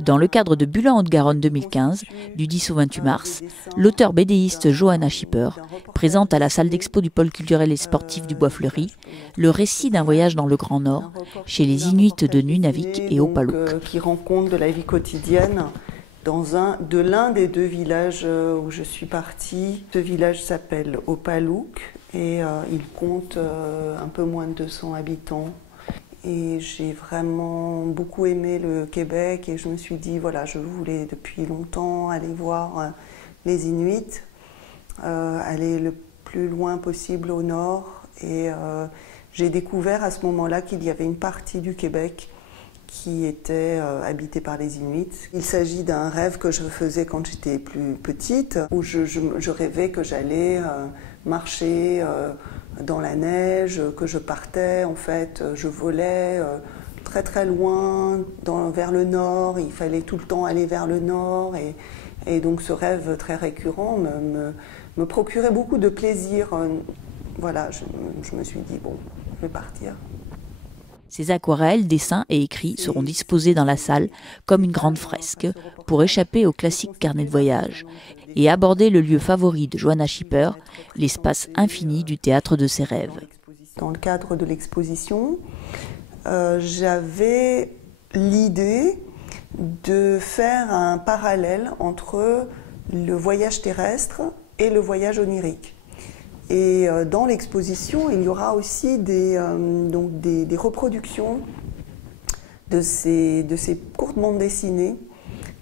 Dans le cadre de Bulan-Haute-Garonne 2015, du 10 au 28 mars, l'auteur bédéiste Johanna Schipper présente à la salle d'expo du pôle culturel et sportif du Bois-Fleuri le récit d'un voyage dans le Grand Nord, chez les Inuits de Nunavik et Opaluk. Qui rend compte de la vie quotidienne de l'un des deux villages où je suis partie. Ce village s'appelle Opaluk et il compte un peu moins de 200 habitants. Et j'ai vraiment beaucoup aimé le Québec et je me suis dit, voilà, je voulais depuis longtemps aller voir les Inuits, aller le plus loin possible au nord. Et j'ai découvert à ce moment-là qu'il y avait une partie du Québec qui était habitée par les Inuits. Il s'agit d'un rêve que je faisais quand j'étais plus petite, où je rêvais que j'allais marcher dans la neige, que je partais, en fait, je volais très très loin vers le nord, il fallait tout le temps aller vers le nord et donc ce rêve très récurrent me procurait beaucoup de plaisir. Voilà, je me suis dit, bon, je vais partir. Ces aquarelles, dessins et écrits seront disposés dans la salle comme une grande fresque pour échapper au classique carnet de voyage et aborder le lieu favori de Johanna Schipper, l'espace infini du théâtre de ses rêves. Dans le cadre de l'exposition, j'avais l'idée de faire un parallèle entre le voyage terrestre et le voyage onirique. Et dans l'exposition, il y aura aussi des reproductions de ces courtes bandes dessinées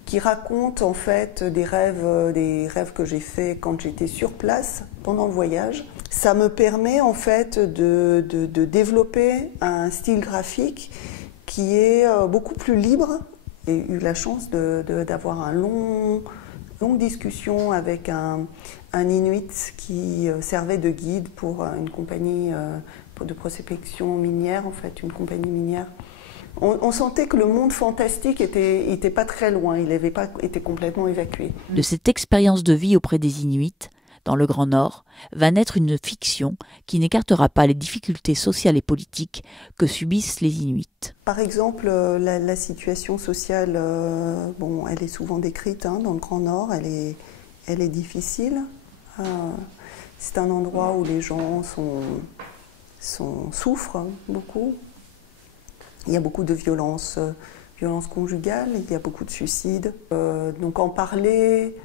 qui racontent en fait des rêves que j'ai faits quand j'étais sur place pendant le voyage. Ça me permet en fait de développer un style graphique qui est beaucoup plus libre. J'ai eu la chance d'avoir une longue discussion avec un Inuit qui servait de guide pour une compagnie de prospection minière, en fait, une compagnie minière. On sentait que le monde fantastique était pas très loin, il n'avait pas été complètement évacué. De cette expérience de vie auprès des Inuits, dans le Grand Nord, va naître une fiction qui n'écartera pas les difficultés sociales et politiques que subissent les Inuits. Par exemple, la situation sociale, bon, elle est souvent décrite dans le Grand Nord, elle est difficile. C'est un endroit où les gens souffrent beaucoup. Il y a beaucoup de violences conjugales, il y a beaucoup de suicides. Donc en parler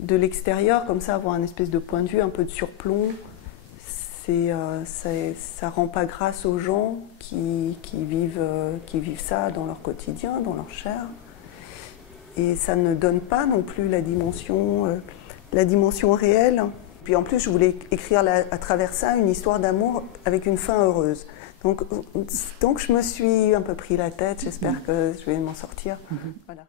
de l'extérieur, comme ça, avoir un espèce de point de vue, un peu de surplomb, ça rend pas grâce aux gens qui vivent ça dans leur quotidien, dans leur chair. Et ça ne donne pas non plus la dimension réelle. Puis en plus, je voulais écrire à travers ça une histoire d'amour avec une fin heureuse. Donc je me suis un peu pris la tête, j'espère que je vais m'en sortir. Voilà.